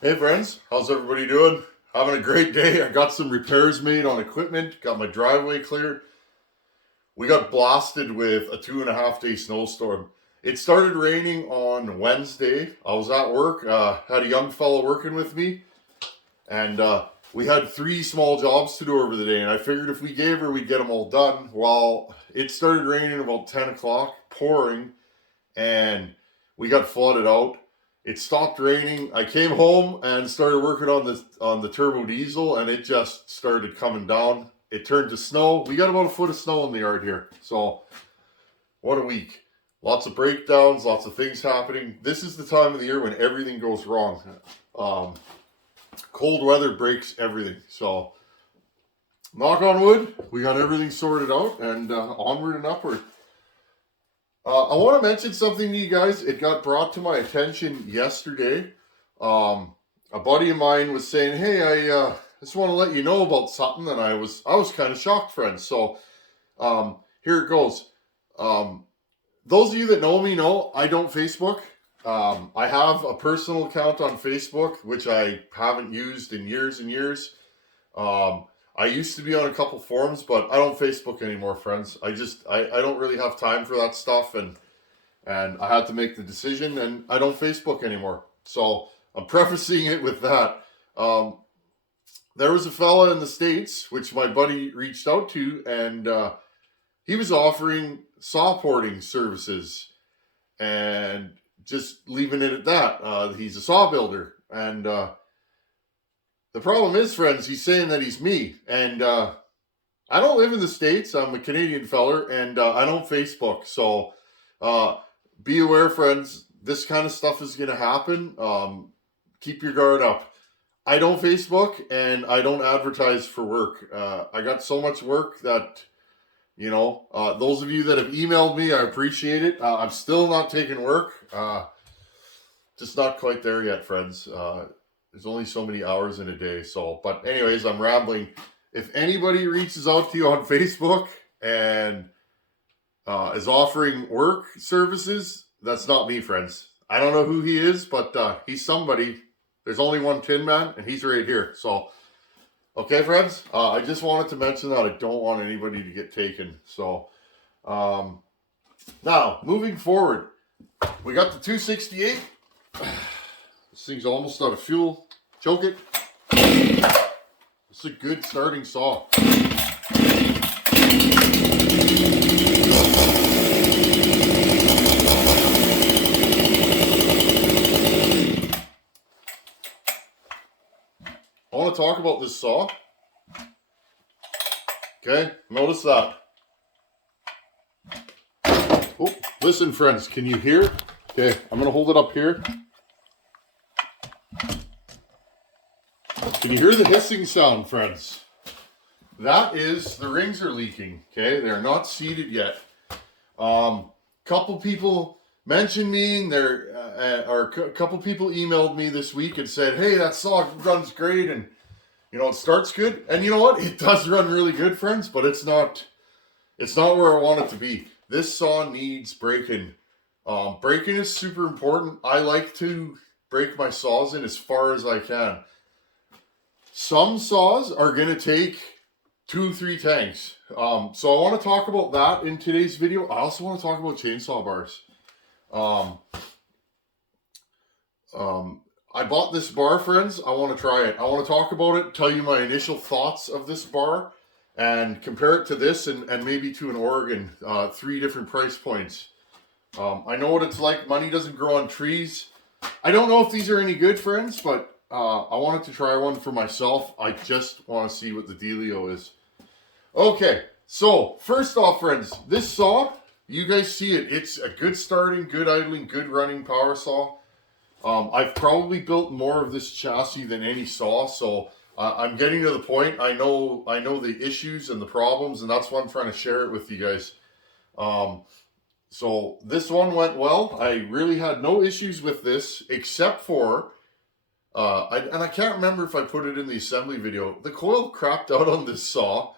Hey friends, how's everybody doing? Having a great day. I got some repairs made on equipment, got my driveway cleared. We got blasted with a 2.5 day snowstorm. It started raining on Wednesday. I was at work, had a young fellow working with me, and we had 3 small jobs to do over the day. And I figured if we gave her, we'd get them all done. Well, it started raining about 10 o'clock, pouring, and we got flooded out. It stopped raining. I came home and started working on the turbo diesel, and it just started coming down. It turned to snow. We got about a foot of snow in the yard here. So what a week. Lots of breakdowns, lots of things happening. This is the time of the year when everything goes wrong. Cold weather breaks everything. So knock on wood, we got everything sorted out, and onward and upward. I want to mention something to you guys. It got brought to my attention yesterday. A buddy of mine was saying, "Hey, I just want to let you know about something," and I was kind of shocked, friends. So here it goes. Those of you that know me know I don't Facebook. I have a personal account on Facebook, which I haven't used in years and years. I used to be on a couple forums, but I don't Facebook anymore, friends. I don't really have time for that stuff, and I had to make the decision, and I don't Facebook anymore. So I'm prefacing it with that. There was a fella in the States, which my buddy reached out to, and he was offering saw porting services, and just leaving it at that. He's a saw builder, and the problem is, friends, he's saying that he's me, and I don't live in the States. I'm a Canadian feller, and I don't Facebook. So be aware, friends, this kind of stuff is going to happen. Keep your guard up. I don't Facebook, and I don't advertise for work. I got so much work that, those of you that have emailed me, I appreciate it. I'm still not taking work. Just not quite there yet, friends. There's only so many hours in a day. So, but anyways, I'm rambling. If anybody reaches out to you on Facebook and is offering work services, that's not me, friends. I don't know who he is, but he's somebody. There's only one Tinman, and he's right here. So, okay, friends, I just wanted to mention that I don't want anybody to get taken. So, now, moving forward, we got the 268. This thing's almost out of fuel. Choke it. It's a good starting saw. I want to talk about this saw. Okay, notice that. Oh, listen, friends, can you hear? Okay, I'm going to hold it up here. Can you hear the hissing sound, friends? That is, the rings are leaking, okay? They're not seated yet. Couple people mentioned me, and or a couple people emailed me this week and said, "Hey, that saw runs great, and it starts good." And you know what? It does run really good, friends, but it's not where I want it to be. This saw needs braking. Braking is super important. I like to break my saws in as far as I can. Some saws are going to take 2-3 tanks. So I want to talk about that in today's video. I also want to talk about chainsaw bars. I bought this bar, friends. I want to try it. I want to talk about it, tell you my initial thoughts of this bar, and compare it to this and maybe to an Oregon. 3 different price points. I know what it's like. Money doesn't grow on trees. I don't know if these are any good, friends, but I wanted to try one for myself. I just want to see what the dealio is. Okay, so first off, friends, this saw, you guys see it. It's a good starting, good idling, good running power saw. I've probably built more of this chassis than any saw, so I'm getting to the point. I know the issues and the problems, and that's why I'm trying to share it with you guys. So this one went well. I really had no issues with this, except for I can't remember if I put it in the assembly video. The coil crapped out on this saw.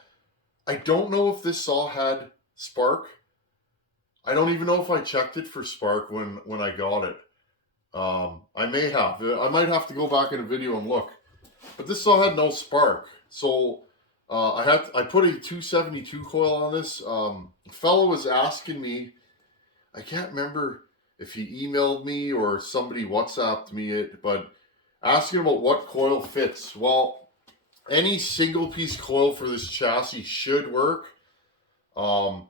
I don't know if this saw had spark. I don't even know if I checked it for spark when I got it. I might have to go back in a video and look. But this saw had no spark. So I put a 272 coil on this. A fellow was asking me, I can't remember if he emailed me or somebody WhatsApped me it, but asking about what coil fits. Well, any single piece coil for this chassis should work. I'm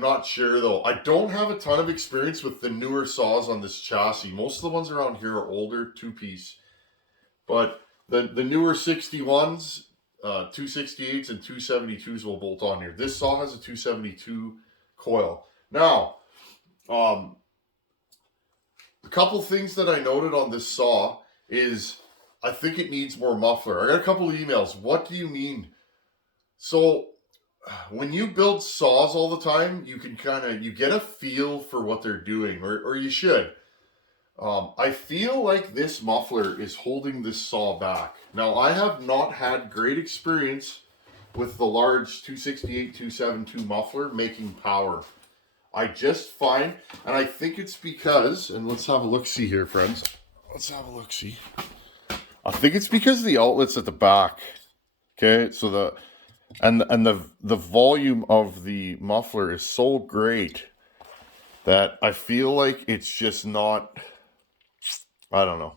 not sure though. I don't have a ton of experience with the newer saws on this chassis. Most of the ones around here are older, two-piece. But the newer 61s, 268s, and 272s will bolt on here. This saw has a 272 coil. Now, a couple things that I noted on this saw is I think it needs more muffler. I got a couple of emails. What do you mean? So when you build saws all the time, you can you get a feel for what they're doing, or you should. I feel like this muffler is holding this saw back. Now, I have not had great experience with the large 268, 272 muffler making power. I just find, and I think it's because, and let's have a look-see here, friends. Let's have a look-see. I think it's because the outlet's at the back. Okay, so the volume of the muffler is so great that I feel like it's just not, I don't know.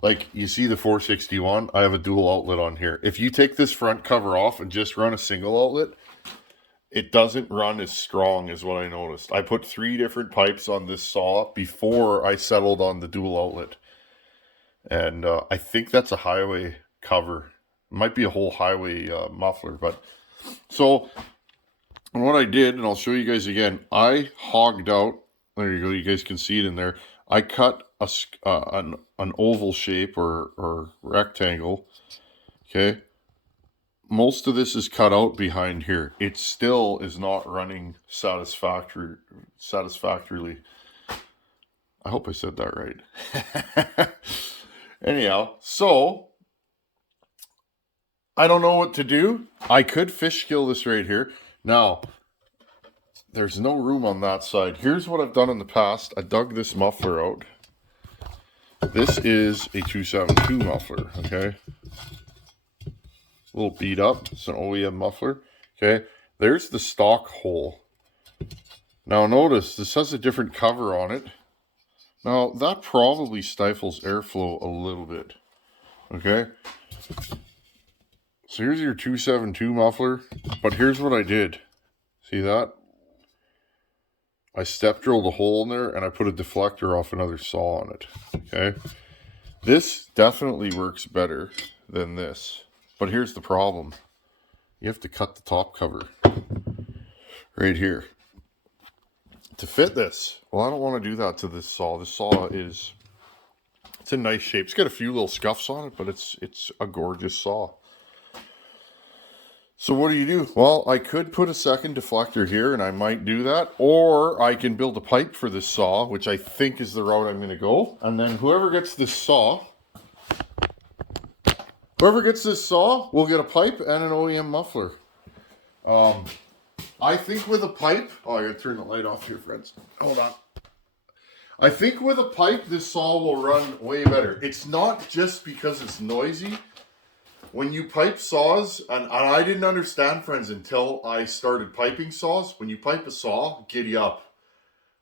Like, you see the 461, I have a dual outlet on here. If you take this front cover off and just run a single outlet, it doesn't run as strong as what I noticed. I put 3 different pipes on this saw before I settled on the dual outlet. And I think that's a highway cover. It might be a whole highway muffler. But so what I did, and I'll show you guys again, I hogged out. There you go. You guys can see it in there. I cut an oval shape or rectangle. Okay. Most of this is cut out behind here. It still is not running satisfactorily. I hope I said that right. Anyhow, so I don't know what to do. I could fish kill this right here. Now, there's no room on that side. Here's what I've done in the past. I dug this muffler out. This is a 272 muffler, okay? A little beat up. It's an OEM muffler, okay? There's the stock hole. Now notice, this has a different cover on it. Now, that probably stifles airflow a little bit, okay? So here's your 272 muffler, but here's what I did. See that? I step drilled a hole in there and I put a deflector off another saw on it, okay? This definitely works better than this, but here's the problem. You have to cut the top cover right here to fit this. Well, I don't want to do that to this saw. This saw it's a nice shape. It's got a few little scuffs on it, but it's a gorgeous saw. So what do? Well, I could put a second deflector here, and I might do that. Or I can build a pipe for this saw, which I think is the route I'm going to go. And then whoever gets this saw will get a pipe and an OEM muffler. I think with a pipe... Oh, I got to turn the light off here, friends. Hold on. I think with a pipe, this saw will run way better. It's not just because it's noisy. When you pipe saws, and I didn't understand, friends, until I started piping saws. When you pipe a saw, giddy up.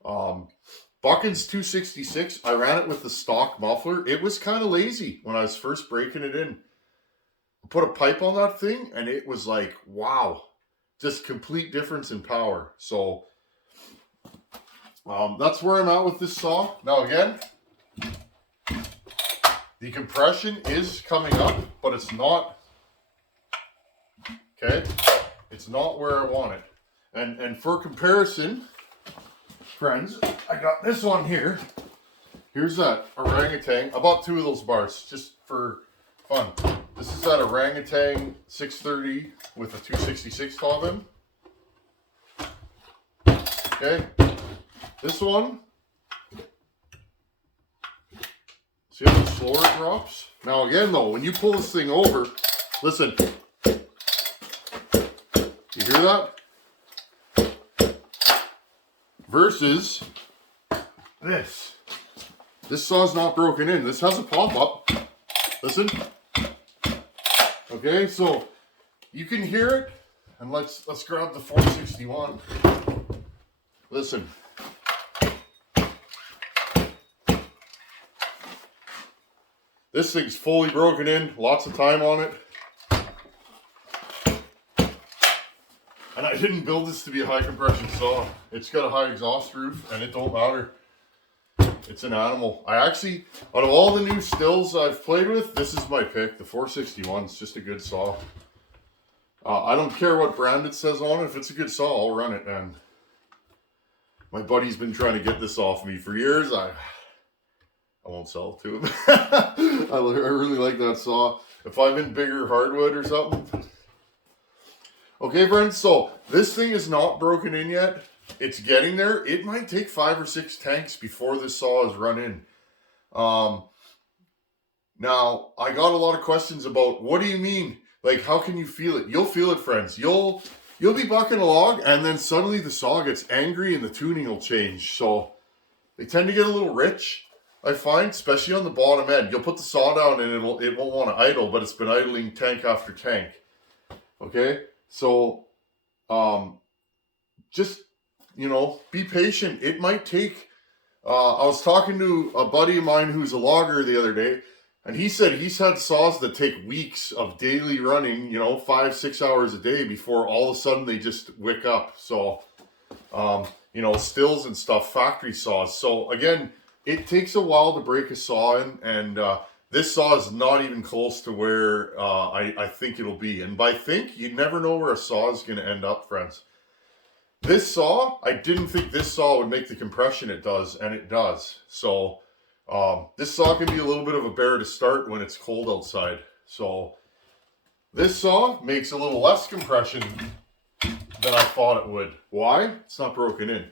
Buchan's 266, I ran it with the stock muffler. It was kind of lazy when I was first breaking it in. I put a pipe on that thing, and it was like, wow. Just complete difference in power. So, that's where I'm at with this saw. Now again, the compression is coming up, but it's not, okay? It's not where I want it. And for comparison, friends, I got this one here. Here's that orangutan. I bought 2 of those bars just for fun. This is that orangutan 630 with a 266 top end. Okay. This one, see how slower it drops? Now again though, when you pull this thing over, listen. You hear that? Versus this. This saw's not broken in. This has a pop-up. Listen. Okay, so you can hear it. And let's grab the 461. Listen. This thing's fully broken in. Lots of time on it. And I didn't build this to be a high compression saw. It's got a high exhaust roof and it don't matter. It's an animal. I actually, out of all the new stills I've played with, this is my pick. The 461 is just a good saw. I don't care what brand it says on it. If it's a good saw, I'll run it. And my buddy's been trying to get this off me for years. I won't sell it to him. I really like that saw. If I'm in bigger hardwood or something. Okay, friends, so this thing is not broken in yet. It's getting there. It might take 5 or 6 tanks before this saw is run in. Now, I got a lot of questions about, what do you mean? Like, how can you feel it? You'll feel it, friends. You'll be bucking a log, and then suddenly the saw gets angry and the tuning will change. So they tend to get a little rich, I find, especially on the bottom end. You'll put the saw down and it won't want to idle, but it's been idling tank after tank. Okay? So, just, you know, be patient. It might take, I was talking to a buddy of mine who's a logger the other day, and he said he's had saws that take weeks of daily running, you know, 5-6 hours a day before all of a sudden they just wick up. So, you know, stills and stuff, factory saws. So again, it takes a while to break a saw in, and this saw is not even close to where I think it'll be. And by think, you never know where a saw is going to end up, friends. This saw, I didn't think this saw would make the compression it does, and it does. So this saw can be a little bit of a bear to start when it's cold outside. So this saw makes a little less compression than I thought it would. Why? It's not broken in.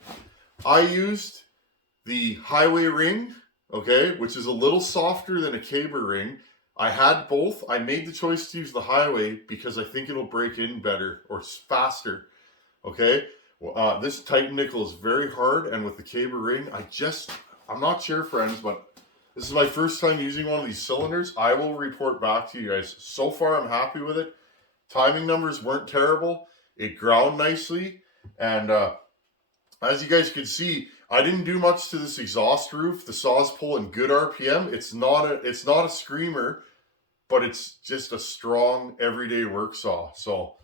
I used the highway ring, okay, which is a little softer than a caber ring. I had both. I made the choice to use the highway because I think it'll break in better or faster, okay? This Titan nickel is very hard, and with the caber ring, I'm not sure, friends, but this is my first time using one of these cylinders. I will report back to you guys. So far, I'm happy with it. Timing numbers weren't terrible. It ground nicely, and as you guys can see, I didn't do much to this exhaust roof. The saw's pulling good RPM. It's not a screamer, but it's just a strong everyday work saw. So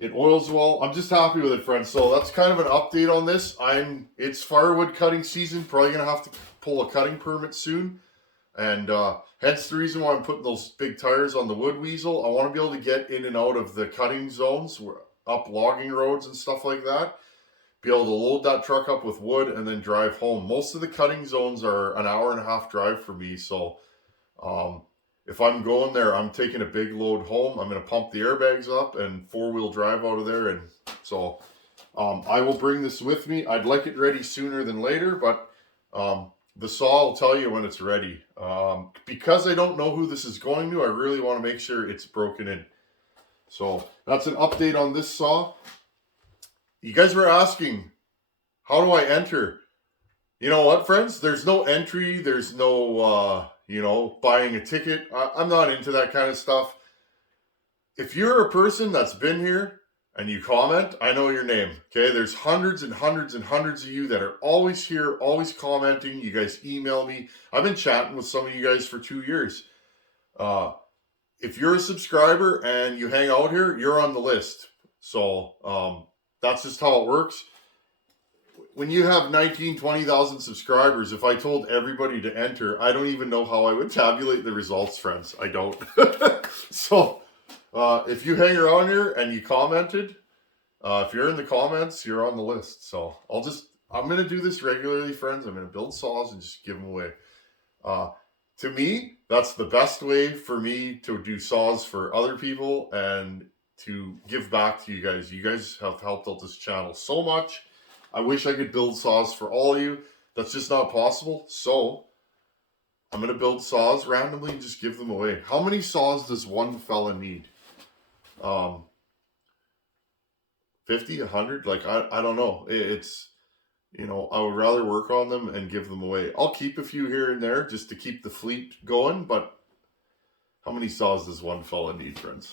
it oils well. I'm just happy with it, friends. So that's kind of an update on this. It's firewood cutting season. Probably gonna have to pull a cutting permit soon, and hence the reason why I'm putting those big tires on the wood weasel. I want to be able to get in and out of the cutting zones, up logging roads and stuff like that. Be able to load that truck up with wood and then drive home. Most of the cutting zones are an 1.5-hour drive for me, so if I'm going there, I'm taking a big load home. I'm going to pump the airbags up and 4-wheel drive out of there, and so I will bring this with me. I'd like it ready sooner than later, but the saw will tell you when it's ready. Because I don't know who this is going to, I really want to make sure it's broken in. So that's an update on this saw. You guys were asking, how do I enter? You know what, friends? There's no entry. There's no, buying a ticket. I'm not into that kind of stuff. If you're a person that's been here and you comment, I know your name. Okay, there's hundreds and hundreds and hundreds of you that are always here, always commenting. You guys email me. I've been chatting with some of you guys for 2 years. If you're a subscriber and you hang out here, you're on the list. So that's just how it works. When you have 20,000 subscribers, if I told everybody to enter, I don't even know how I would tabulate the results, friends. I don't. So if you hang around here and you commented, if you're in the comments, you're on the list. So I'm going to do this regularly, friends. I'm going to build saws and just give them away. To me, that's the best way for me to do saws for other people and to give back to you guys. You guys have helped out this channel so much. I wish I could build saws for all of you. That's just not possible. So I'm going to build saws randomly and just give them away. How many saws does one fella need? 50, 100? Like, I don't know. It's, you know, I would rather work on them and give them away. I'll keep a few here and there just to keep the fleet going, but how many saws does one fella need, friends?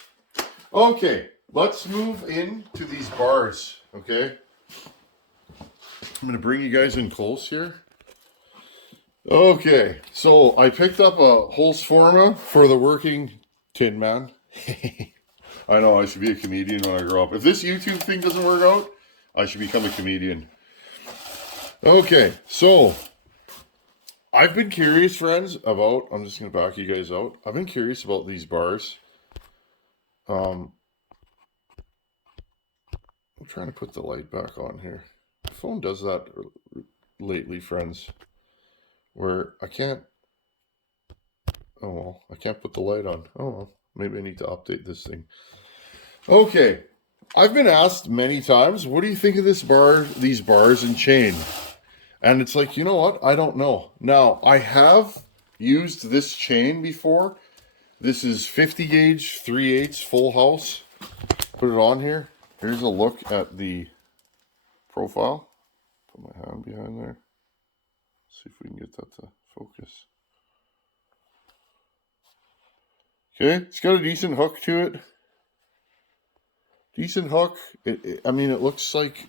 Okay, let's move into these bars, okay? I'm going to bring you guys in close here. Okay, so I picked up a Holzfforma for the working Tinman. I know, I should be a comedian when I grow up. If this YouTube thing doesn't work out, I should become a comedian. Okay, so I've been curious, friends, about, I'm just going to back you guys out. I've been curious about these bars. I'm trying to put the light back on here. The phone does that lately, friends, where I can't, oh well, I can't put the light on. Oh well, maybe I need to update this thing. Okay, I've been asked many times, what do you think of this bar, these bars and chain? And it's like, you know what? I don't know. Now, I have used this chain before. This is 50 gauge, 3/8 full house. Put it on here. Here's a look at the profile. Put my hand behind there. See if we can get that to focus. Okay, it's got a decent hook to it. Decent hook. I mean, it looks like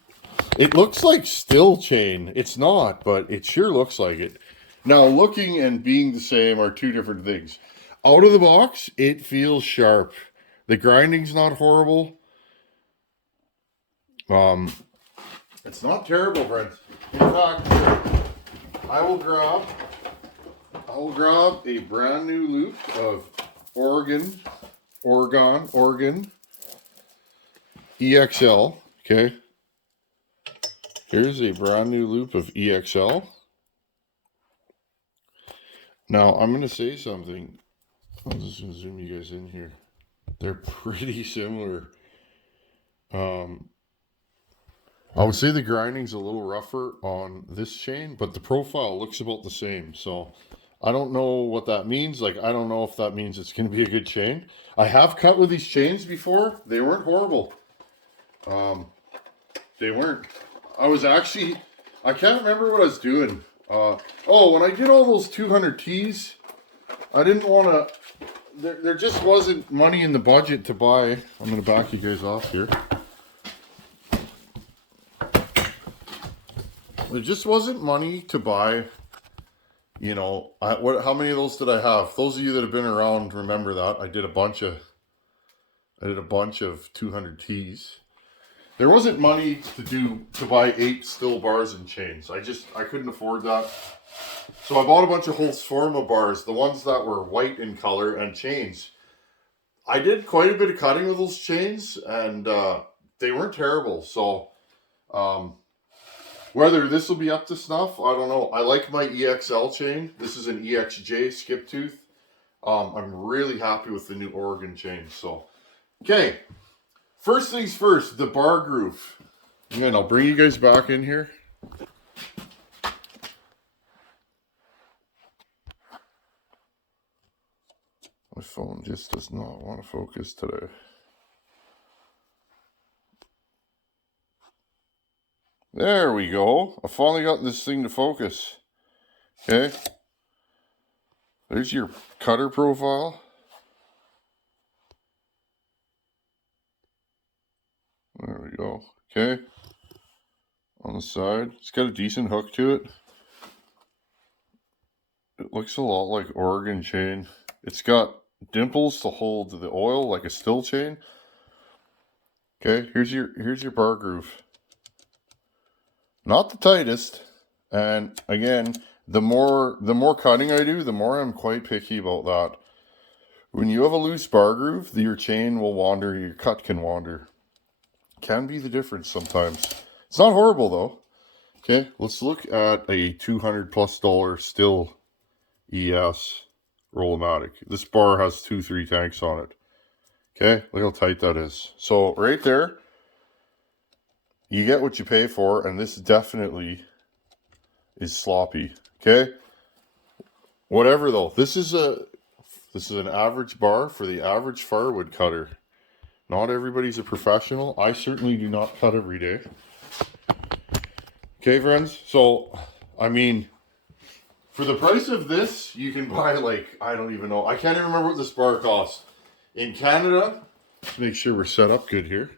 steel chain. It's not, but it sure looks like it. Now, looking and being the same are two different things. Out of the box, it feels sharp. The grinding's not horrible. It's not terrible, friends. In fact, I will grab a brand new loop of Oregon EXL. Okay. Here's a brand new loop of EXL. Now, I'm going to say something. I'm just going to zoom you guys in here. They're pretty similar. I would say the grinding's a little rougher on this chain, but the profile looks about the same. So I don't know what that means. Like, I don't know if that means it's going to be a good chain. I have cut with these chains before. They weren't horrible. They weren't. I can't remember what I was doing. When I did all those 200 Ts, I didn't want to, there just wasn't money in the budget to buy. I'm going to back you guys off here. There just wasn't money to buy, you know, how many of those did I have? Those of you that have been around remember that. I did a bunch of 200 Ts. There wasn't money to buy 8 steel bars and chains. I couldn't afford that. So I bought a bunch of Holzfforma bars, the ones that were white in color, and chains. I did quite a bit of cutting with those chains, and they weren't terrible. So whether this will be up to snuff, I don't know. I like my EXL chain. This is an EXJ skip tooth. I'm really happy with the new Oregon chain. So, okay. First things first, the bar groove. And I'll bring you guys back in here. My phone just does not want to focus today. There we go. I finally got this thing to focus. Okay. There's your cutter profile. There we go. Okay. On the side. It's got a decent hook to it. It looks a lot like Oregon chain. It's got dimples to hold the oil like a still chain. Okay, here's your bar groove. Not the tightest. And again, the more cutting I do, the more I'm quite picky about that. When you have a loose bar groove, your chain will wander, your cut can wander. Can be the difference sometimes. It's not horrible though. Okay, let's look at a $200+ still ES Roll-O-Matic. This bar has 2-3 tanks on it. Okay, look how tight that is. So right there, you get what you pay for, and this definitely is sloppy. Okay, whatever though. This is an average bar for the average firewood cutter. Not everybody's a professional. I certainly do not cut every day. Okay, friends. So, I mean, for the price of this, you can buy like, I don't even know. I can't even remember what this bar costs. In Canada, let's make sure we're set up good here.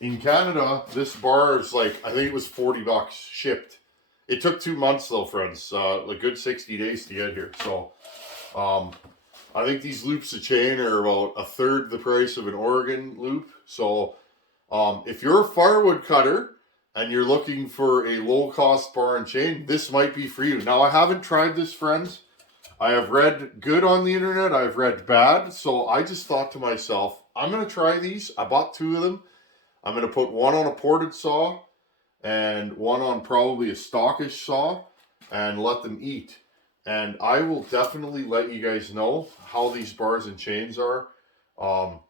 In Canada, this bar is like, I think it was $40 shipped. It took 2 months though, friends. A good 60 days to get here. So, I think these loops of chain are about a third the price of an Oregon loop. So, if you're a firewood cutter and you're looking for a low-cost bar and chain, this might be for you. Now, I haven't tried this, friends. I have read good on the internet. I've read bad. So I just thought to myself, I'm going to try these. I bought 2 of them. I'm going to put one on a ported saw and one on probably a stockish saw and let them eat. And I will definitely let you guys know how these bars and chains are.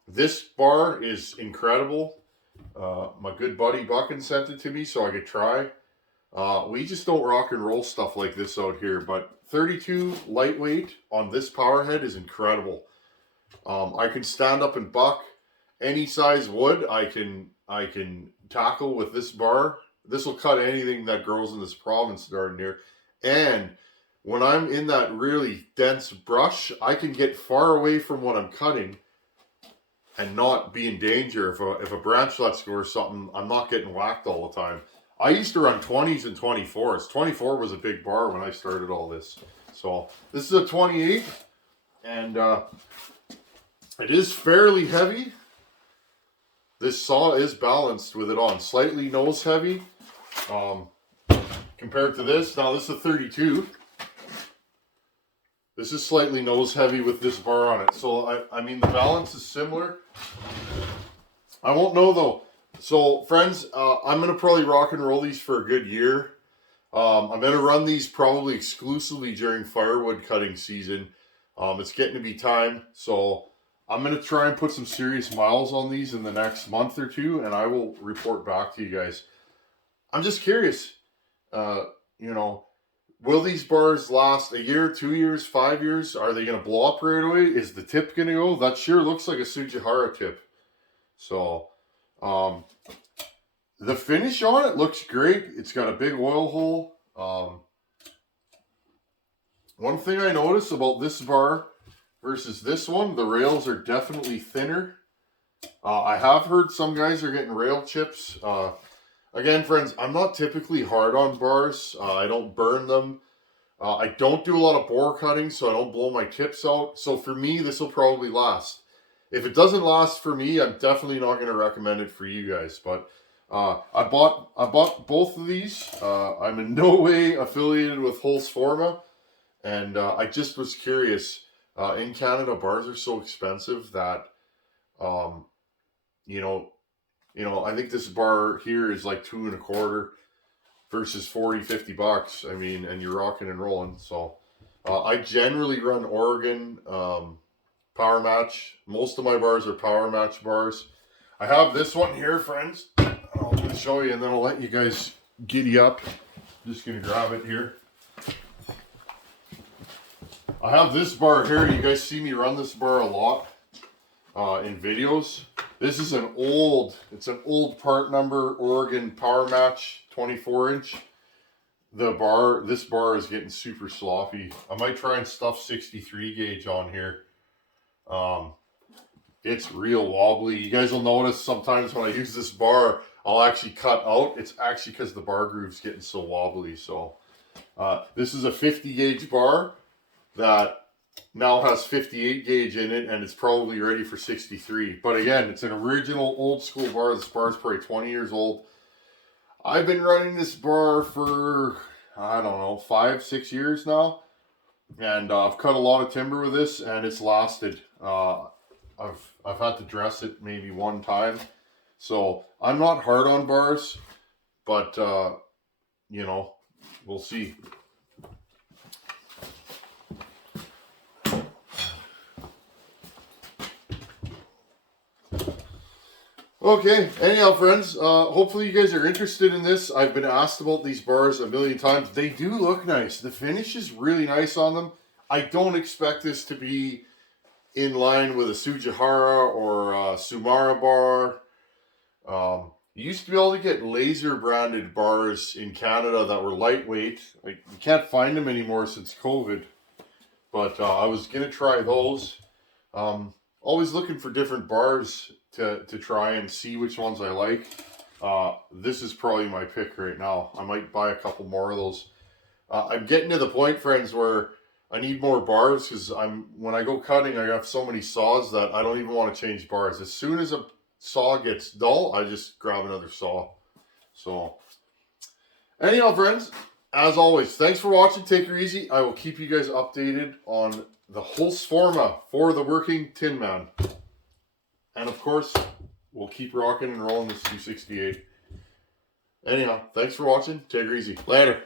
This bar is incredible. My good buddy Buckin sent it to me so I could try. We just don't rock and roll stuff like this out here, but 32 lightweight on this power head is incredible. I can stand up and buck any size wood. I can tackle with this bar. This will cut anything that grows in this province darn near. And when I'm in that really dense brush, I can get far away from what I'm cutting and not be in danger. If a branch lets go or something, I'm not getting whacked all the time. I used to run 20s and 24s. 24 was a big bar when I started all this. So this is a 28, and it is fairly heavy. This saw is balanced with it on. Slightly nose heavy compared to this. Now this is a 32. This is slightly nose heavy with this bar on it. So, I mean, the balance is similar. I won't know, though. So, friends, I'm going to probably rock and roll these for a good year. I'm going to run these probably exclusively during firewood cutting season. It's getting to be time. So, I'm going to try and put some serious miles on these in the next month or two, and I will report back to you guys. I'm just curious, you know, will these bars last a year, 2 years, 5 years? Are they going to blow up right away? Is the tip going to go? That sure looks like a Sujihara tip. So, the finish on it looks great. It's got a big oil hole. One thing I noticed about this bar versus this one, the rails are definitely thinner. I have heard some guys are getting rail chips. Again, friends, I'm not typically hard on bars. I don't burn them. I don't do a lot of bore cutting, so I don't blow my tips out. So for me, this will probably last. If it doesn't last for me, I'm definitely not going to recommend it for you guys. But I bought both of these. I'm in no way affiliated with Holzfforma, and I just was curious. In Canada, bars are so expensive that you know. I think this bar here is like $2.25 versus $40-50. I mean, and you're rocking and rolling. So, I generally run Oregon Power Match. Most of my bars are Power Match bars. I have this one here, friends. I'll just show you, and then I'll let you guys giddy up. I'm just gonna grab it here. I have this bar here. You guys see me run this bar a lot in videos. This is it's an old part number Oregon Power Match 24-inch. This bar is getting super sloppy. I might try and stuff 63 gauge on here. It's real wobbly. You guys will notice sometimes when I use this bar, I'll actually cut out. It's actually because the bar groove's getting so wobbly. So this is a 50 gauge bar that now has 58 gauge in it, and it's probably ready for 63. But again, it's an original old school bar. This bar is probably 20 years old. I've been running this bar for, I don't know, 5-6 years now. And I've cut a lot of timber with this, and it's lasted. I've had to dress it maybe one time. So I'm not hard on bars, but we'll see. Okay, anyhow, friends, hopefully you guys are interested in this. I've been asked about these bars a million times. They do look nice. The finish is really nice on them. I don't expect this to be in line with a Sujihara or a Sumara bar. You used to be able to get laser branded bars in Canada that were lightweight. Like, you can't find them anymore since COVID. But I was gonna try those. Always looking for different bars to try and see which ones I like. This is probably my pick right now. I might buy a couple more of those. I'm getting to the point, friends, where I need more bars because when I go cutting, I have so many saws that I don't even want to change bars. As soon as a saw gets dull, I just grab another saw. So, anyhow, friends, as always, thanks for watching. Take her easy. I will keep you guys updated on the Holzfforma for the working Tin Man. And of course, we'll keep rocking and rolling this 268. Anyhow, thanks for watching. Take her easy. Later.